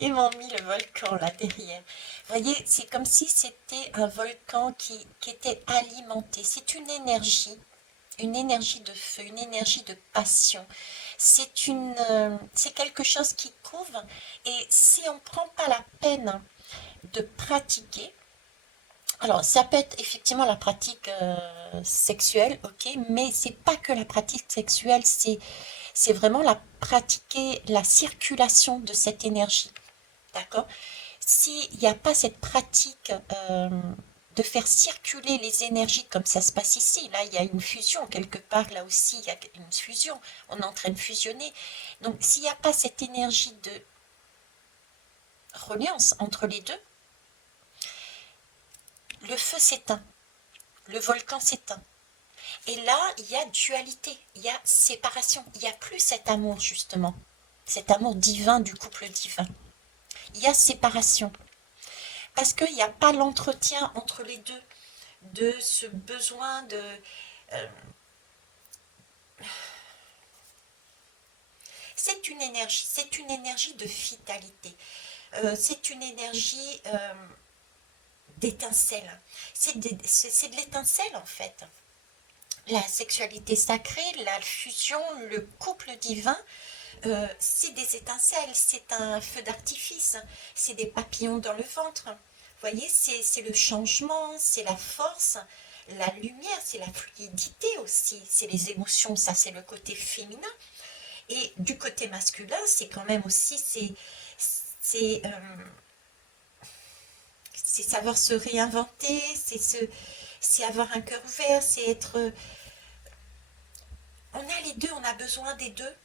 Ils m'ont mis le volcan là derrière. Vous voyez, c'est comme si c'était un volcan qui était alimenté. C'est une énergie de feu, une énergie de passion. C'est quelque chose qui couvre. Et si on ne prend pas la peine de pratiquer, alors ça peut être effectivement la pratique sexuelle, ok, mais c'est pas que la pratique sexuelle, c'est vraiment pratiquer la circulation de cette énergie. D'accord? S'il n'y a pas cette pratique de faire circuler les énergies comme ça se passe ici, là il y a une fusion quelque part, là aussi il y a une fusion, on est en train de fusionner. Donc s'il n'y a pas cette énergie de reliance entre les deux, le feu s'éteint, le volcan s'éteint. Et là, il y a dualité, il y a séparation, il n'y a plus cet amour justement, cet amour divin du couple divin. Il y a séparation. Parce qu'il n'y a pas l'entretien entre les deux, de ce besoin de... euh, c'est une énergie de vitalité, c'est une énergie d'étincelle, c'est de l'étincelle en fait. La sexualité sacrée, la fusion, le couple divin, c'est des étincelles, c'est un feu d'artifice, c'est des papillons dans le ventre. Vous voyez, c'est le changement, c'est la force, la lumière, c'est la fluidité aussi, c'est les émotions, ça c'est le côté féminin. Et du côté masculin, c'est quand même aussi, c'est, c'est savoir se réinventer, c'est avoir un cœur ouvert, c'est être... On a les deux, on a besoin des deux.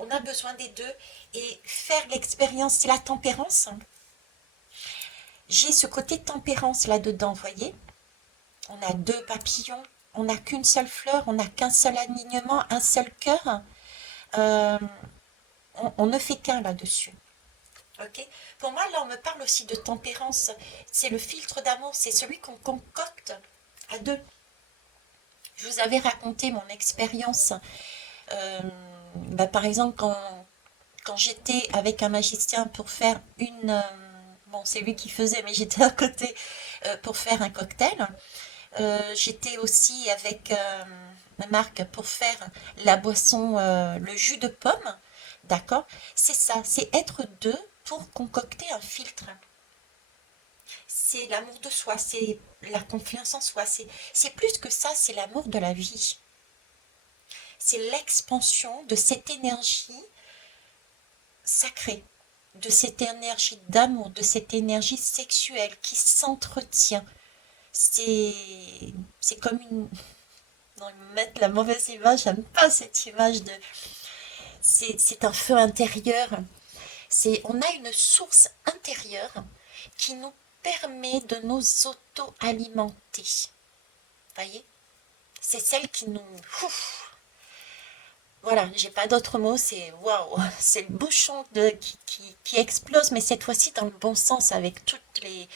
On a besoin des deux et faire l'expérience, c'est la tempérance. J'ai ce côté tempérance là-dedans, vous voyez. On a deux papillons, on n'a qu'une seule fleur, on n'a qu'un seul alignement, un seul cœur. Euh, on ne fait qu'un là-dessus. Ok. Pour moi, là, on me parle aussi de tempérance. C'est le filtre d'amour, c'est celui qu'on concocte à deux. Je vous avais raconté mon expérience. Euh, par exemple, quand j'étais avec un magicien pour faire une... bon, c'est lui qui faisait, mais j'étais à côté pour faire un cocktail. J'étais aussi avec Marc pour faire la boisson, le jus de pomme. D'accord? C'est ça, c'est être deux pour concocter un filtre. C'est l'amour de soi, c'est la confiance en soi. C'est plus que ça, c'est l'amour de la vie. C'est l'expansion de cette énergie sacrée, de cette énergie d'amour, de cette énergie sexuelle qui s'entretient. C'est, c'est comme une... Non, ils me mettent la mauvaise image, j'aime pas cette image de... C'est un feu intérieur. On a une source intérieure qui nous permet de nous auto-alimenter. Voyez? C'est celle qui nous... Ouf, Voilà, j'ai pas d'autre mot, c'est waouh, c'est le bouchon qui explose, mais cette fois-ci dans le bon sens, avec toutes les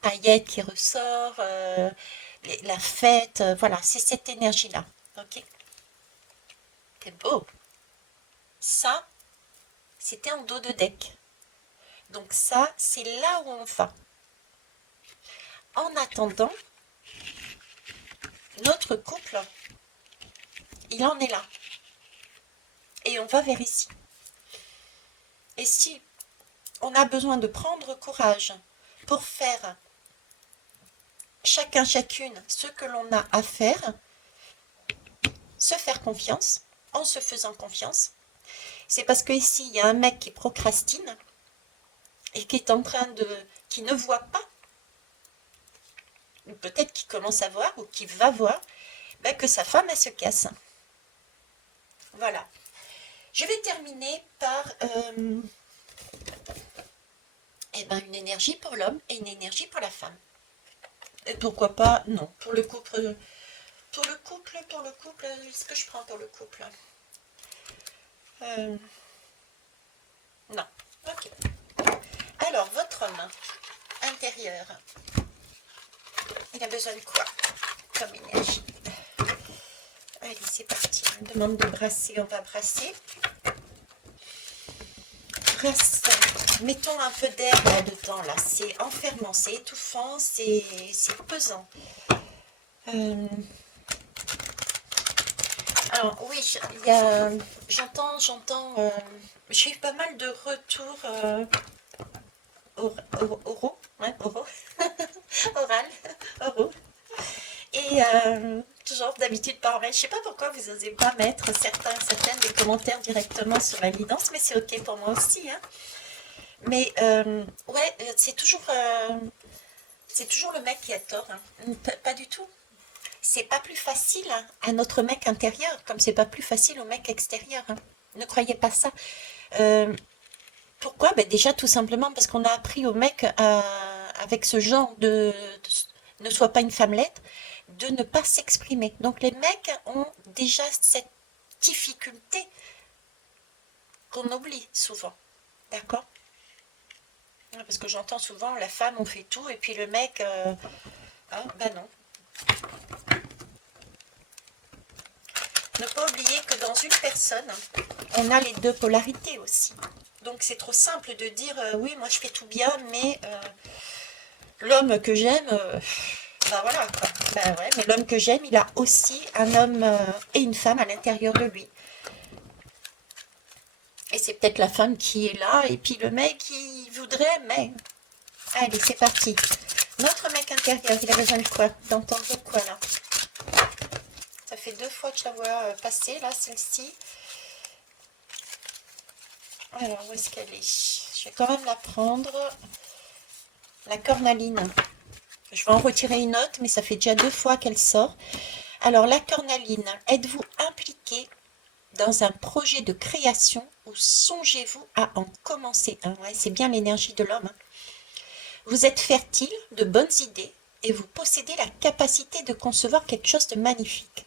paillettes qui ressortent, la fête, voilà, c'est cette énergie-là. Ok, c'est beau. Ça, c'était en dos de deck. Donc ça, c'est là où on va. En attendant, notre couple, il en est là. Et on va vers ici. Et si on a besoin de prendre courage pour faire chacun, chacune ce que l'on a à faire, se faire confiance, en se faisant confiance, c'est parce que ici, il y a un mec qui procrastine et qui est en train de... qui ne voit pas, ou peut-être qui commence à voir, ou qui va voir, ben que sa femme, elle se casse. Voilà. Je vais terminer par eh ben, une énergie pour l'homme et une énergie pour la femme. Et pourquoi pas, non, pour le couple, est-ce que je prends pour le couple? euh, Non, ok. Alors, votre homme intérieur, il a besoin de quoi comme énergie? Allez, c'est parti. On demande de brasser, on va brasser. Brasse. Mettons un peu d'air là-dedans, là. C'est enfermant, c'est étouffant, c'est pesant. Alors, oui, j'entends, j'ai eu pas mal de retours oraux, ouais, oraux, oral, oraux. Et toujours d'habitude par mail. Je sais pas pourquoi vous n'osez pas mettre certaines des commentaires directement sur la guidance, mais c'est ok pour moi aussi. Hein. Mais ouais, c'est toujours le mec qui a tort. Hein. Pas du tout. C'est pas plus facile hein, à notre mec intérieur, comme c'est pas plus facile au mec extérieur. Hein. Ne croyez pas ça. Euh, Pourquoi? Ben déjà tout simplement parce qu'on a appris au mec avec ce genre ne sois pas une femmelette, de ne pas s'exprimer. Donc les mecs ont déjà cette difficulté qu'on oublie souvent. D'accord? Parce que j'entends souvent la femme on fait tout et puis le mec, hein, ben non. Ne pas oublier que dans une personne, on a les deux polarités aussi. Donc c'est trop simple de dire oui moi je fais tout bien mais l'homme que j'aime ben voilà quoi. Ben ouais, mais l'homme que j'aime il a aussi un homme et une femme à l'intérieur de lui. Et c'est peut-être la femme qui est là et puis le mec il voudrait mais... Allez c'est parti. Notre mec intérieur il a besoin de quoi? D'entendre quoi là? Ça fait 2 fois que je la vois passer là celle-ci. Alors où est-ce qu'elle est? Je vais quand même la prendre. La cornaline. Je vais en retirer une autre, mais ça fait déjà 2 fois qu'elle sort. Alors, la cornaline, êtes-vous impliqué dans un projet de création ou songez-vous à en commencer un? Ouais, c'est bien l'énergie de l'homme. Hein. Vous êtes fertile, de bonnes idées, et vous possédez la capacité de concevoir quelque chose de magnifique.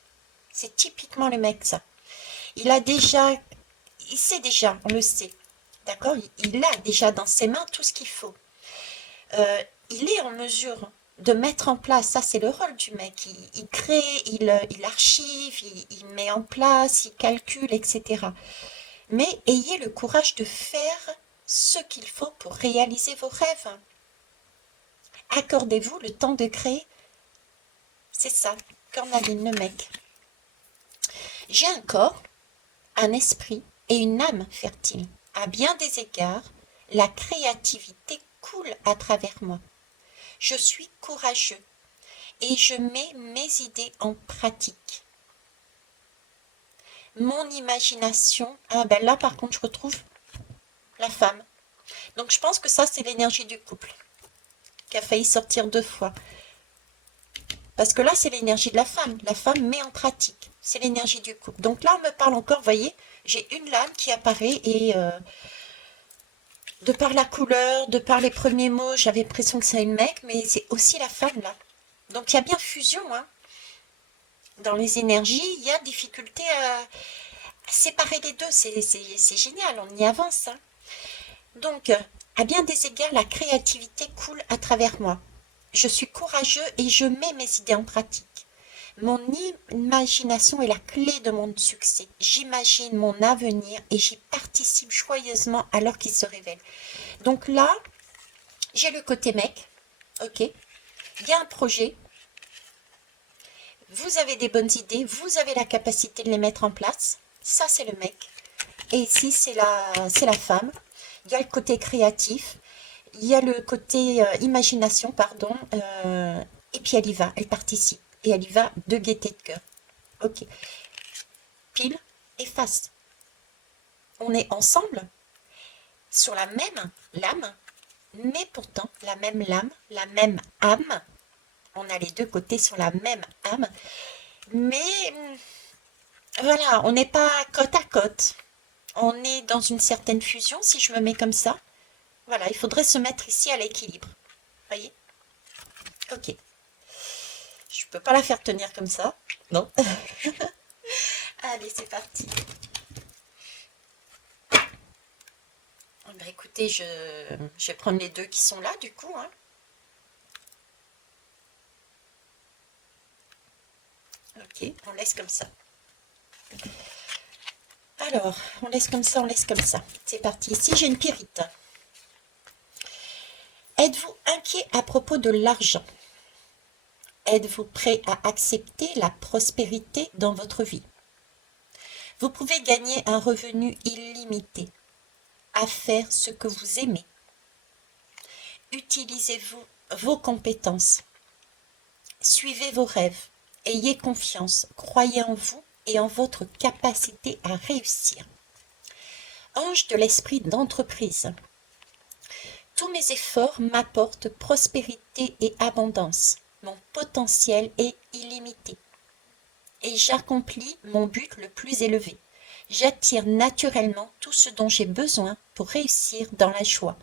C'est typiquement le mec, ça. Il a déjà, il sait déjà, on le sait. D'accord? Il a déjà dans ses mains tout ce qu'il faut. Il est en mesure de mettre en place, ça c'est le rôle du mec, il crée, il archive, il met en place, il calcule, etc. Mais ayez le courage de faire ce qu'il faut pour réaliser vos rêves. Accordez-vous le temps de créer. C'est ça, Cornaline le mec. J'ai un corps, un esprit et une âme fertile. À bien des égards, la créativité coule à travers moi. Je suis courageux et je mets mes idées en pratique. Mon imagination, ah ben là par contre je retrouve la femme. Donc je pense que ça c'est l'énergie du couple qui a failli sortir 2 fois. Parce que là c'est l'énergie de la femme met en pratique, c'est l'énergie du couple. Donc là on me parle encore, vous voyez, j'ai une lame qui apparaît et de par la couleur, de par les premiers mots, j'avais l'impression que c'est une mec, mais c'est aussi la femme là. Donc il y a bien fusion, hein. Dans les énergies, il y a difficulté séparer les deux, c'est génial, on y avance, hein. Donc, à bien des égards, la créativité coule à travers moi. Je suis courageux et je mets mes idées en pratique. Mon imagination est la clé de mon succès. J'imagine mon avenir et j'y participe joyeusement alors qu'il se révèle. Donc là, j'ai le côté mec, ok. Il y a un projet, vous avez des bonnes idées, vous avez la capacité de les mettre en place. Ça, c'est le mec. Et ici, c'est la femme. Il y a le côté créatif, il y a le côté imagination, pardon, et puis elle y va, elle participe, et elle y va de gaieté de cœur. Ok, pile et face. On est ensemble sur la même lame, mais pourtant la même lame, la même âme. On a les deux côtés sur la même âme, mais voilà, on n'est pas côte à côte. On est dans une certaine fusion, si je me mets comme ça. Voilà, il faudrait se mettre ici à l'équilibre. Voyez? Ok. Je peux pas la faire tenir comme ça. Non. Allez, c'est parti. Bah, écoutez, je vais prendre les deux qui sont là, du coup, hein. Ok, on laisse comme ça. Alors, on laisse comme ça, on laisse comme ça. C'est parti. Ici, j'ai une pyrite. Êtes-vous inquiet à propos de l'argent? Êtes-vous prêt à accepter la prospérité dans votre vie? Vous pouvez gagner un revenu illimité, à faire ce que vous aimez. Utilisez-vous vos compétences. Suivez vos rêves. Ayez confiance. Croyez en vous et en votre capacité à réussir. Ange de l'esprit d'entreprise. Tous mes efforts m'apportent prospérité et abondance. Mon potentiel est illimité. Et j'accomplis mon but le plus élevé. J'attire naturellement tout ce dont j'ai besoin pour réussir dans la joie.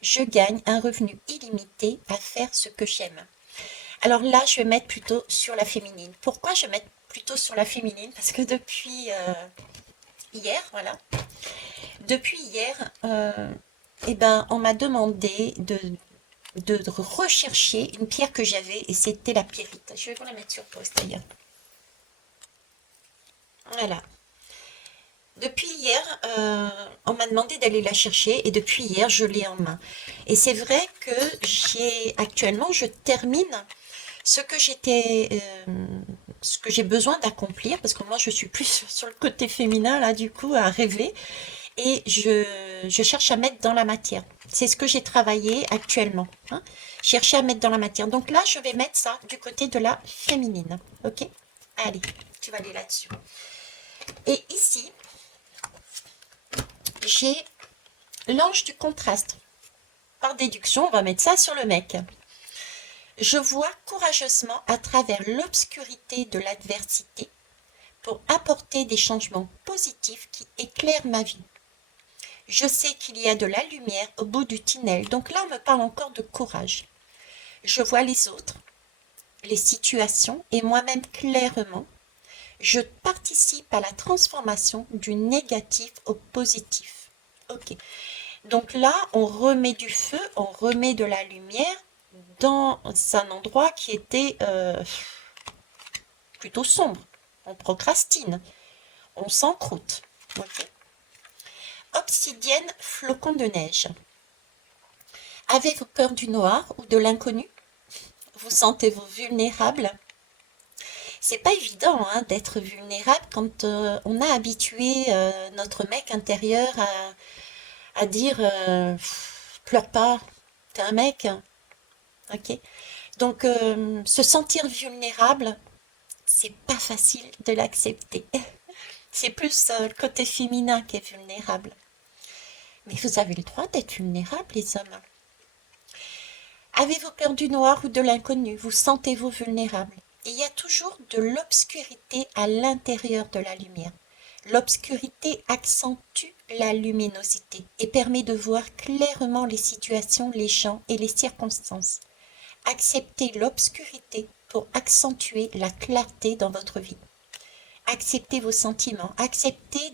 Je gagne un revenu illimité à faire ce que j'aime. Alors là, je vais mettre plutôt sur la féminine. Pourquoi je vais mettre plutôt sur la féminine? Parce que depuis hier, voilà, depuis hier, eh ben, on m'a demandé de rechercher une pierre que j'avais et c'était la pyrite. Je vais vous la mettre sur pause d'ailleurs. Voilà. Depuis hier, on m'a demandé d'aller la chercher et depuis hier, je l'ai en main. Et c'est vrai que actuellement, je termine ce que ce que j'ai besoin d'accomplir, parce que moi, je suis plus sur le côté féminin, là, du coup, à rêver, et je cherche à mettre dans la matière. C'est ce que j'ai travaillé actuellement, hein. Chercher à mettre dans la matière. Donc là, je vais mettre ça du côté de la féminine, ok? Allez, tu vas aller là-dessus. Et ici, j'ai l'ange du contraste. Par déduction, on va mettre ça sur le mec. Je vois courageusement à travers l'obscurité de l'adversité pour apporter des changements positifs qui éclairent ma vie. Je sais qu'il y a de la lumière au bout du tunnel, donc là on me parle encore de courage. Je vois les autres, les situations et moi-même clairement. Je participe à la transformation du négatif au positif. Ok. Donc là, on remet du feu, on remet de la lumière dans un endroit qui était plutôt sombre. On procrastine, on s'encroute. Okay. Obsidienne, flocon de neige. Avez-vous peur du noir ou de l'inconnu? Vous sentez-vous vulnérable? C'est pas évident hein, d'être vulnérable quand on a habitué notre mec intérieur à dire pleure pas, t'es un mec. Ok. Donc se sentir vulnérable, c'est pas facile de l'accepter. C'est plus le côté féminin qui est vulnérable. Mais vous avez le droit d'être vulnérable, les hommes. Avez-vous peur du noir ou de l'inconnu? Vous sentez-vous vulnérable? Il y a toujours de l'obscurité à l'intérieur de la lumière. L'obscurité accentue la luminosité et permet de voir clairement les situations, les gens et les circonstances. Acceptez l'obscurité pour accentuer la clarté dans votre vie. Acceptez vos sentiments, acceptez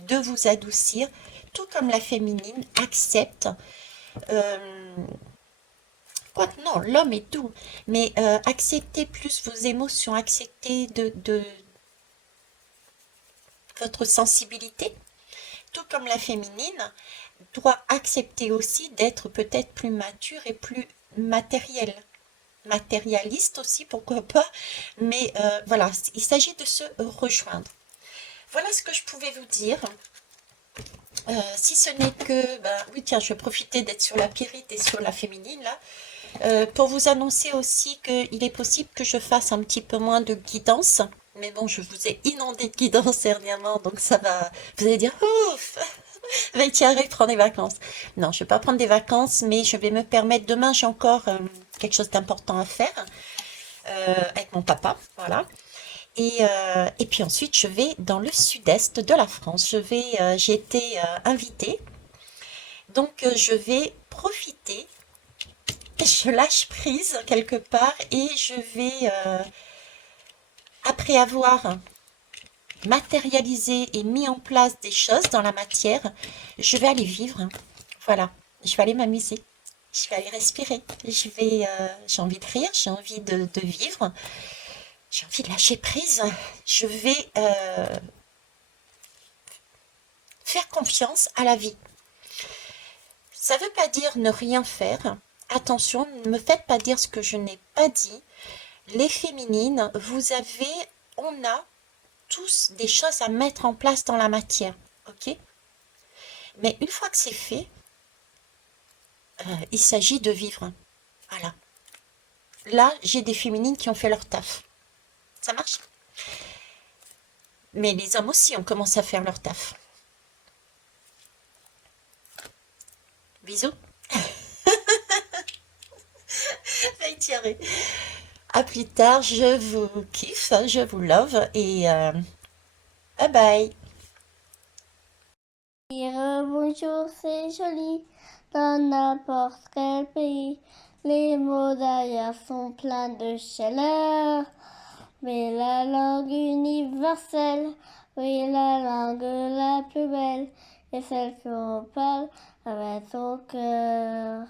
de vous adoucir, tout comme la féminine accepte. euh, Quoique non, l'homme est doux, mais acceptez plus vos émotions, acceptez de votre sensibilité, tout comme la féminine doit accepter aussi d'être peut-être plus mature et plus matérielle. Matérialiste aussi, pourquoi pas, mais voilà, il s'agit de se rejoindre. Voilà ce que je pouvais vous dire. Si ce n'est que, ben oui, tiens, je vais profiter d'être sur la pyrite et sur la féminine là, pour vous annoncer aussi qu'il est possible que je fasse un petit peu moins de guidance. Mais bon, je vous ai inondé de guidance dernièrement, donc ça va. Vous allez dire, ouf, Vaitiaré prend des vacances. Non, je ne vais pas prendre des vacances, mais je vais me permettre. Demain, j'ai encore quelque chose d'important à faire avec mon papa. Voilà. Et puis ensuite, je vais dans le sud-est de la France. J'ai été invitée, donc je vais profiter. Je lâche prise quelque part et je vais, après avoir matérialisé et mis en place des choses dans la matière, je vais aller vivre. Voilà, je vais aller m'amuser. Je vais aller respirer. J'ai envie de rire, j'ai envie de vivre, j'ai envie de lâcher prise. Je vais faire confiance à la vie. Ça ne veut pas dire ne rien faire. Attention, ne me faites pas dire ce que je n'ai pas dit. Les féminines, on a tous des choses à mettre en place dans la matière, ok? Mais une fois que c'est fait, il s'agit de vivre. Voilà. Là, j'ai des féminines qui ont fait leur taf. Ça marche? Mais les hommes aussi ont commencé à faire leur taf. Bisous. Hey Thierry. À plus tard, je vous kiffe, je vous love et bye bye. Dire bonjour, c'est joli dans n'importe quel pays. Les mots d'ailleurs sont pleins de chaleur. Mais la langue universelle, oui, la langue la plus belle, est celle qu'on parle avec son cœur.